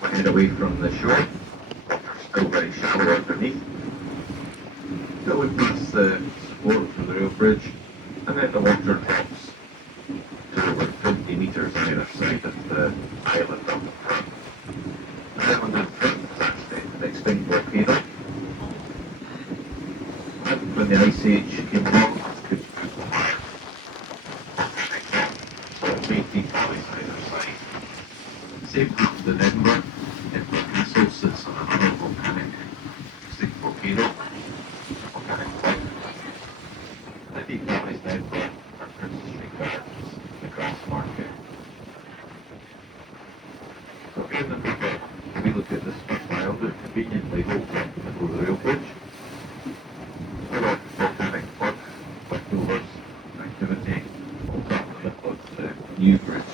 pointed away from the shore. Water's still very shallow underneath. That would meet the support for the rail bridge, and then the water drops to over 20 metres on either side of the island on the front. And then on the front is actually an extinct volcano. And when the Ice Age came along, it could fire. So it's 18 valleys on either side. Same happens in Edinburgh. Edinburgh Castle sits on another volcanic extinct volcano. Volcanic plug. The deep valleys in Edinburgh are Princes Street Gardens, the Grass Market. So here in the Beagle, we look at this mile that conveniently holds up before the rail bridge. We're on volcanic plug, leftovers, activity, holds up in the middle of the new bridge.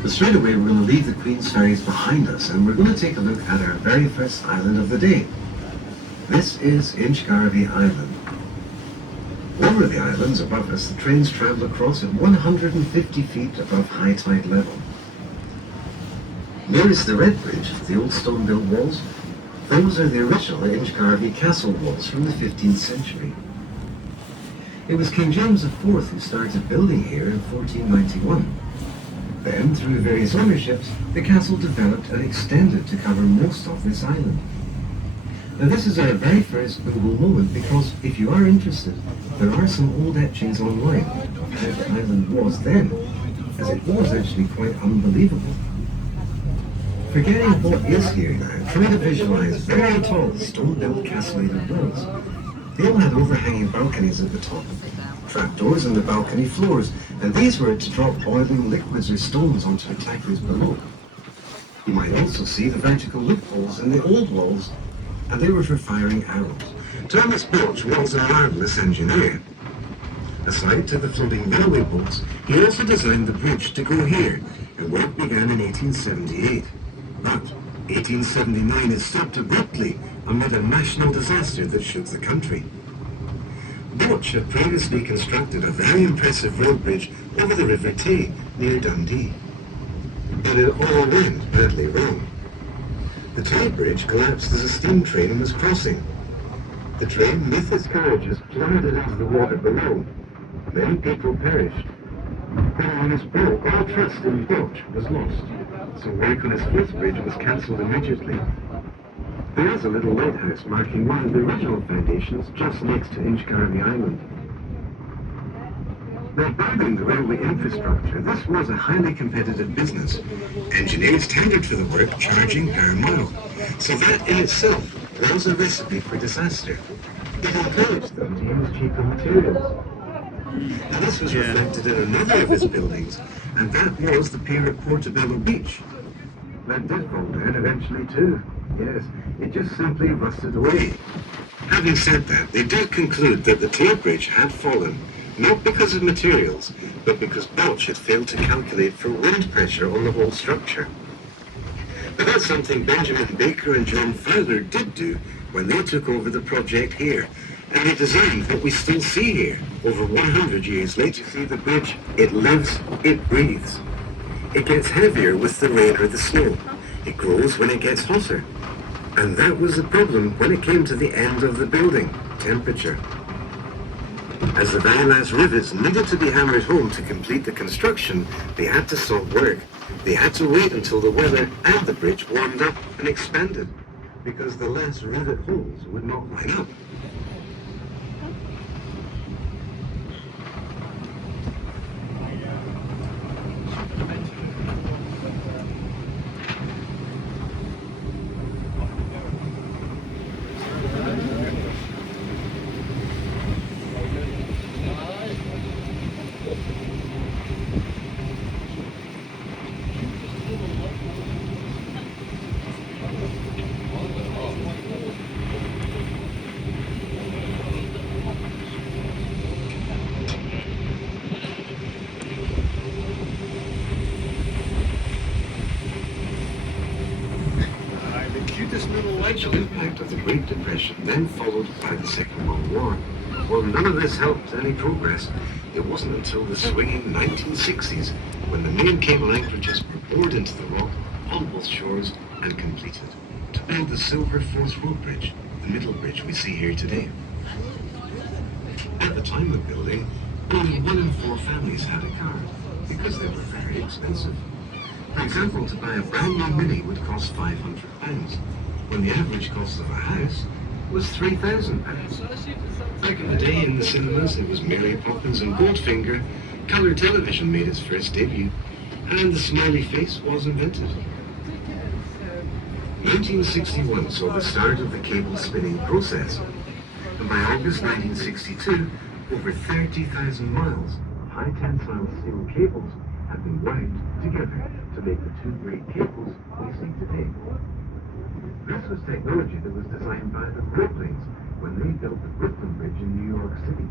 But straight away we're going to leave the Queen's Ferries behind us and we're going to take a look at our very first island of the day. This is Inchgarvie Island. Over the islands above us, the trains travel across at 150 feet above high tide level. There is the Red Bridge, the old stone-built walls. Those are the original Inchgarvie Castle walls from the 15th century. It was King James IV who started building here in 1491. Then, through various ownerships, the castle developed and extended to cover most of this island. Now this is our very first Google moment because if you are interested, there are some old etchings online of how the island was then, as it was actually quite unbelievable. Forgetting what is here now, try to visualize very tall stone-built castellated walls. They all had overhanging balconies at the top, trapdoors in the balcony floors, and these were to drop boiling liquids or stones onto attackers below. You might also see the vertical loopholes in the old walls, and they were for firing arrows. Thomas Balch was a marvellous engineer. Aside to the floating railway boats, he also designed the bridge to go here, and work began in 1878. But 1879 is stopped abruptly amid a national disaster that shook the country. Balch had previously constructed a very impressive road bridge over the River Tay near Dundee. But it all went badly wrong. The Tay Bridge collapsed as a steam train was crossing. The train, with its carriages, plummeted into the water below. Many people perished. When this broke, all trust in Balch was lost, so work on his fifth bridge was cancelled immediately. There is a little lighthouse marking one of the original foundations just next to Inchgarvie Island. Now, building the railway infrastructure, this was a highly competitive business. Engineers tendered for the work, charging per mile. So that in itself was a recipe for disaster. It encouraged them to use cheaper materials. Now, this was reflected in another of his buildings, and that was the pier at Portobello Beach. That did fall down eventually too. Yes, it just simply rusted away. Having said that, they did conclude that the Tay Bridge had fallen, not because of materials, but because Balch had failed to calculate for wind pressure on the whole structure. But that's something Benjamin Baker and John Fowler did do when they took over the project here, and they designed what we still see here, over 100 years later. See the bridge? It lives, it breathes. It gets heavier with the rain or the snow. It grows when it gets hotter. And that was the problem when it came to the end of the building, temperature. As the very last rivets needed to be hammered home to complete the construction, they had to stop work. They had to wait until the weather and the bridge warmed up and expanded, because the last rivet holes would not line up. financial impact of the Great Depression, then followed by the Second World War, well, none of this helped any progress. It wasn't until the swinging 1960s when the main cable anchorages were bored into the rock on both shores and completed to build the Silver Force Road Bridge, the middle bridge we see here today. At the time of building, only 1 in 4 families had a car because they were very expensive. For example, to buy a brand new Mini would cost £500, when the average cost of a house was £3,000. Back in the day in the cinemas, it was Mary Poppins and Goldfinger, colour television made its first debut, and the smiley face was invented. 1961 saw the start of the cable spinning process, and by August 1962, over 30,000 miles of high tensile steel cables had been wound together to make the 2 great cables we see today. This was technology that was designed by the Brooklyns when they built the Brooklyn Bridge in New York City.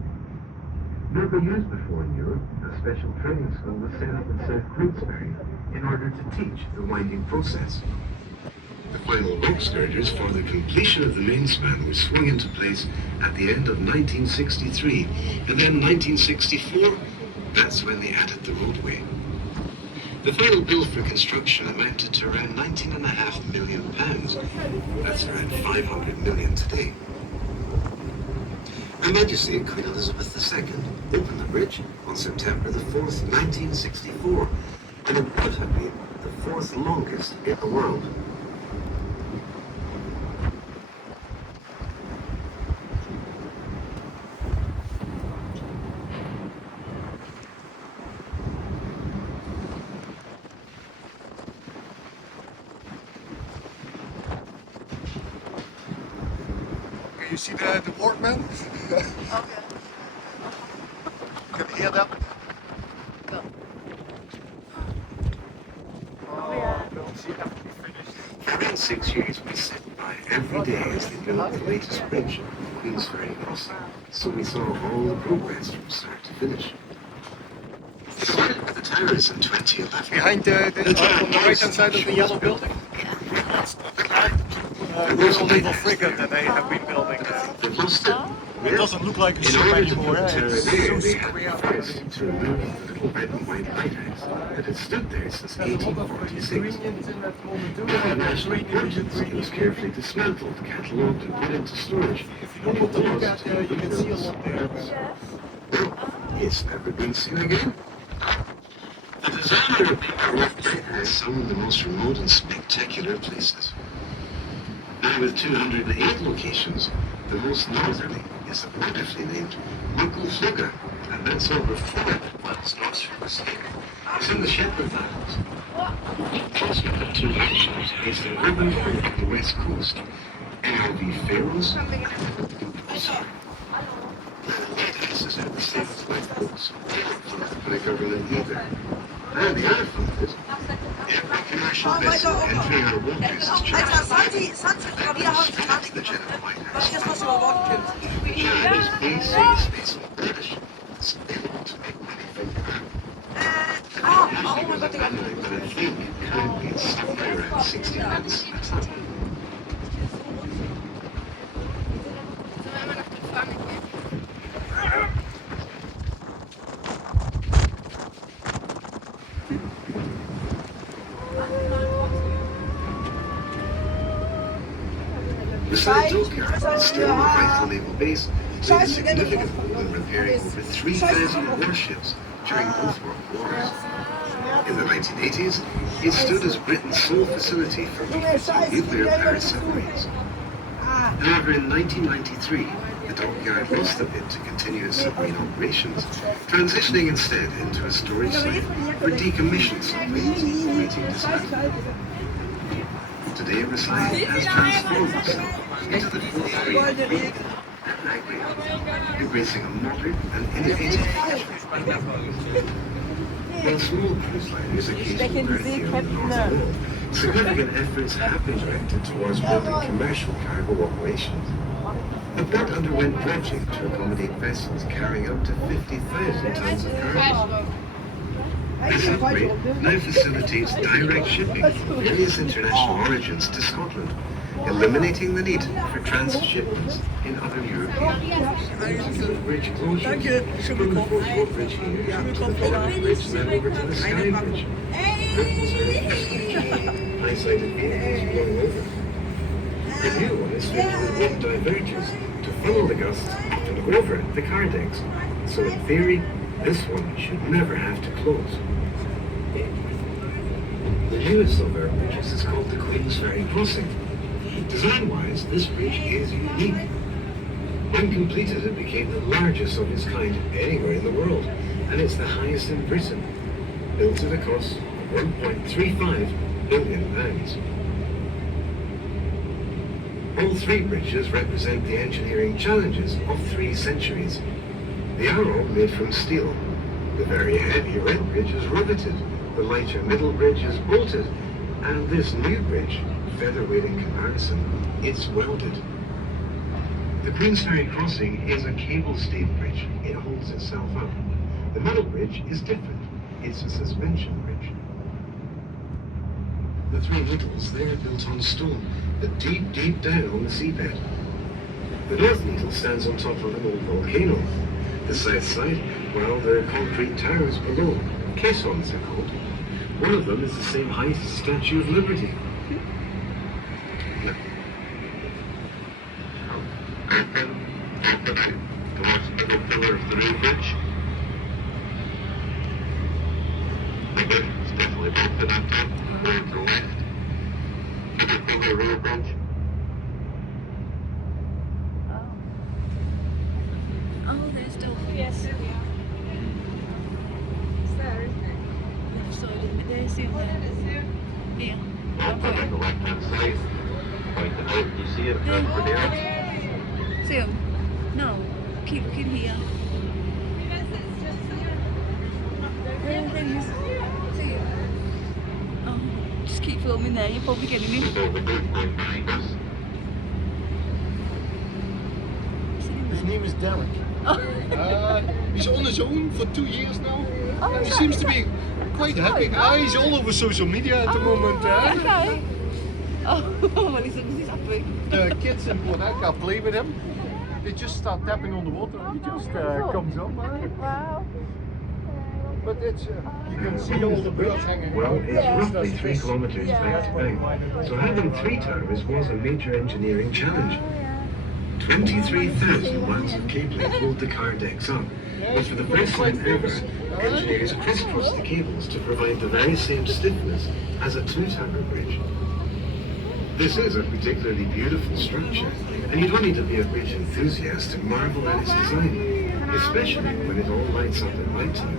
Never used before in Europe, a special training school was set up in South Queensbury in order to teach the winding process. The final rock girders for the completion of the main span were swung into place at the end of 1963, and then 1964, that's when they added the roadway. The final bill for construction amounted to around £19.5 million. That's around 500 million today. Her Majesty Queen Elizabeth II opened the bridge on September the 4th, 1964, and it would have been the 4th longest in the world. You see the workmen? Okay. Can you hear them? Go. For around 6 years, we sat by every day as they built the latest bridge, Queensferry Crossing, so we saw all the progress from start to finish. It started with the towers in 2011. Behind on the right hand side of the yellow building? That's the Royal Naval frigate that they have been building. They've lost it. It doesn't look like a In ship order to anymore. put the It's tower there, so they had square. first to remove the little red and white lighthouse that had stood there since 1846. Of national importance, it was carefully dismantled, catalogued, and put into storage. If you don't want to look at there, you can see a lot there. Well, it's never been seen again. The designer of the rock has some of the most remote and spectacular places. And with 208 locations, the most northerly is the wonderfully named Muckle Flugga, and that's over 400 miles north from the city. It's in the Shetland Islands. Plus, we've got 2 mansions based in Urban on the west coast. NLV Faroes. Lighthouses are the same as white books, but a government either. And the other fun is, every commercial vessel entering our waters is charged. That's the general lighthouse. The Chinese base space on British. It's available to make money from usually with a battery, but I think it could be somewhere around 60 pence a ton. Besides Dockyard, still a vital naval base, played a significant role in repairing over 3,000 warships during both World Wars. In the 1980s, it stood as Britain's sole facility for refitting nuclear-powered submarines. However, in 1993, the dockyard lost the bid to continue its submarine operations, transitioning instead into a storage site for decommissioned submarines awaiting dismantling. Today, Versailles has transformed itself into the fourth great fleet and agri, embracing a modern and innovative future. While small cruise liners occasionally berth here on the North Wall, significant efforts have been directed towards building commercial cargo operations. The port underwent dredging to accommodate vessels carrying up to 50,000 tons of cargo. This upgrade now facilitates direct shipping of various international origins to Scotland, eliminating the need for transit shipments in other European ports. Bridge closure. Dank je. From the Fort Road Bridge here to the Falkland Bridge, then over to the Skye Bridge. Ripples are infrastructure. High-sided vehicles blown over. The new one is fitted with wind divergers to funnel the gusts and over the car decks. So in theory, this one should never have to close. The newest of our bridges is called the Queensferry Crossing. Design-wise, this bridge is unique. When completed, it became the largest of its kind anywhere in the world, and it's the highest in Britain, built at a cost of £1.35 billion. All three bridges represent the engineering challenges of 3 centuries. They are all made from steel. The very heavy red bridge is riveted, the lighter middle bridge is bolted, and this new bridge, featherweight in comparison, it's welded. The Queensferry Crossing is a cable-stayed bridge. It holds itself up. The middle bridge is different. It's a suspension bridge. The 3 needles, they're built on stone, but deep, deep down on the seabed. The north needle stands on top of an old volcano. The south side, well, there are concrete towers below. Caissons are called. One of them is the same height as the Statue of Liberty. Towards the middle pillar of the new bridge. It's definitely built for that time. Going to the left. Middle pillar rear bridge. Oh, there's still Yes, there we are. It's there, isn't it? left side of it there, see Oh, there. there it is there. Here. Up on the left hand side. Point it out. You see it over there? See him? No. Keep looking here. Yes, it's just here. There he is. See him? Oh, just keep filming there, you're probably getting him. There's the big one behind us. See him His there? name is Derek. He's on his own for 2 years now. Oh, He seems to be quite happy. He's all over social media at the moment. Okay. Oh, well, he's happy. The kids in Port Edgar play with him. They just start tapping on the water. He just comes up. Wow. But it's you can see all the birds hanging. Well, around. it's roughly That's 3 fish. kilometres bank to bank. So having 3 towers was a major engineering challenge. 23,000 miles of cabling hold the car decks up. But for the first time ever, engineers crisscrossed the cables to provide the very same stiffness as a 2-tower bridge. This is a particularly beautiful structure, and you don't need to be a bridge enthusiast to marvel at its design, especially when it all lights up at night time.